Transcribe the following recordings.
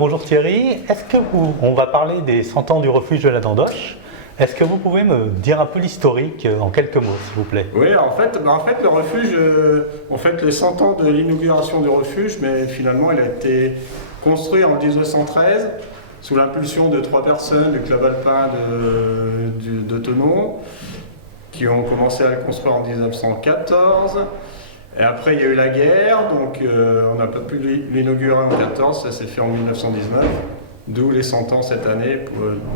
Bonjour Thierry, on va parler des 100 ans du refuge de la Dandoche. Est-ce que vous pouvez me dire un peu l'historique en quelques mots, s'il vous plaît? Oui, en fait, le refuge, on fête les 100 ans de l'inauguration du refuge, mais finalement, il a été construit en 1913 sous l'impulsion de 3 personnes du club alpin de Thonon, qui ont commencé à le construire en 1914. Et après, il y a eu la guerre, donc on n'a pas pu l'inaugurer en 1914, ça s'est fait en 1919, d'où les 100 ans cette année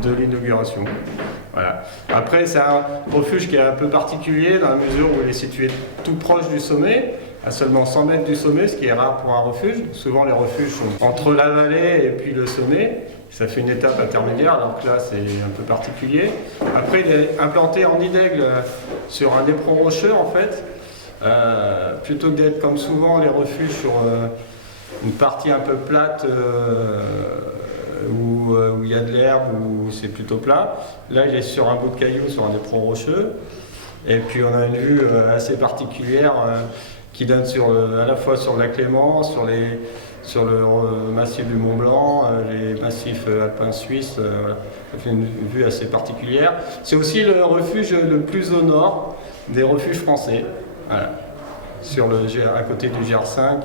de l'inauguration. Voilà. Après, c'est un refuge qui est un peu particulier dans la mesure où il est situé tout proche du sommet, à seulement 100 mètres du sommet, ce qui est rare pour un refuge. Souvent, les refuges sont entre la vallée et puis le sommet. Ça fait une étape intermédiaire, alors que là, c'est un peu particulier. Après, il est implanté en nid d'aigle sur un éperon rocheux, en fait. Plutôt que d'être comme souvent les refuges sur une partie un peu plate où il y a de l'herbe, où c'est plutôt plat. Là, il est sur un bout de caillou, sur un éperon rocheux. Et puis on a une vue assez particulière qui donne à la fois sur le lac Léman, sur le massif du Mont Blanc, les massifs alpins suisses. Voilà. Ça fait une vue assez particulière. C'est aussi le refuge le plus au nord des refuges français. Voilà. À côté du GR5,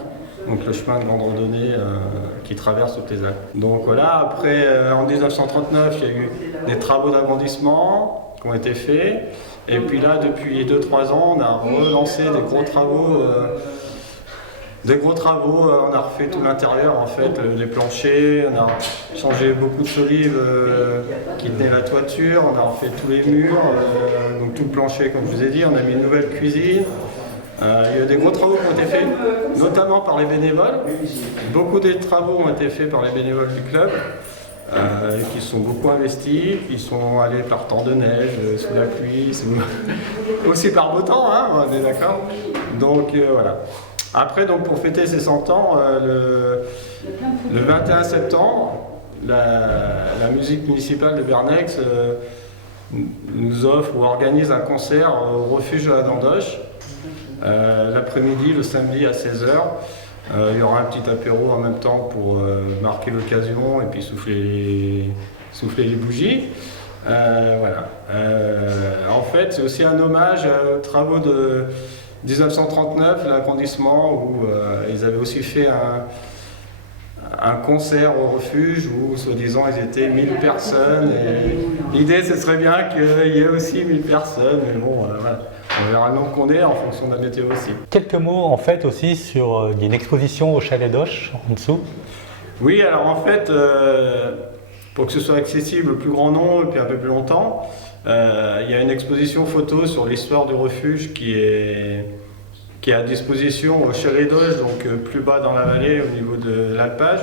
donc le chemin de grande randonnée qui traverse toutes les Alpes. Donc voilà, après en 1939, il y a eu des travaux d'agrandissement qui ont été faits. Et puis là, depuis 2-3 ans, on a relancé des gros travaux. On a refait tout l'intérieur, en fait, les planchers, on a changé beaucoup de solives qui tenaient la toiture, on a refait tous les murs, donc tout le plancher, comme je vous ai dit, on a mis une nouvelle cuisine. Il y a des gros travaux qui ont été faits, notamment par les bénévoles. Beaucoup des travaux ont été faits par les bénévoles du club, qui sont beaucoup investis, qui sont allés par temps de neige, sous la pluie, aussi par beau temps, hein, on est d'accord. Donc voilà. Après, donc, pour fêter ces 100 ans, le 21 septembre, la musique municipale de Bernex nous offre ou organise un concert au refuge de la Dandoche. L'après-midi, le samedi à 16 h. Il y aura un petit apéro en même temps pour marquer l'occasion et puis souffler les bougies. Voilà. En fait, c'est aussi un hommage aux travaux de 1939, l'agrandissement, où ils avaient aussi fait un concert au refuge où, soi-disant, ils étaient 1000 personnes. L'idée, ce serait bien qu'il y ait aussi 1000 personnes, mais bon, voilà. On verra le nombre qu'on est en fonction de la météo aussi. Quelques mots en fait aussi sur une exposition au Chalet d'Auch en dessous. Oui, alors en fait, pour que ce soit accessible au plus grand nombre et puis un peu plus longtemps, il y a une exposition photo sur l'histoire du refuge qui est à disposition au Chalet d'Auch, donc plus bas dans la vallée au niveau de l'alpage,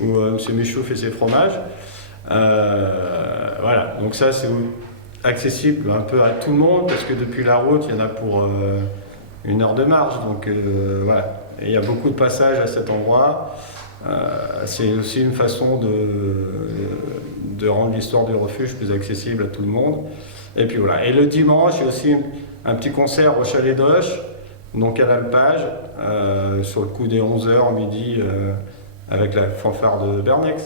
où M. Michaud fait ses fromages. Voilà, donc ça c'est accessible un peu à tout le monde parce que depuis la route il y en a pour 1 heure de marche, donc voilà. Et il y a beaucoup de passages à cet endroit. C'est aussi une façon de rendre l'histoire du refuge plus accessible à tout le monde. Et puis voilà. Et le dimanche, il y a aussi un petit concert au Chalet d'Auch, donc à l'alpage, sur le coup des 11 h midi, avec la fanfare de Bernex.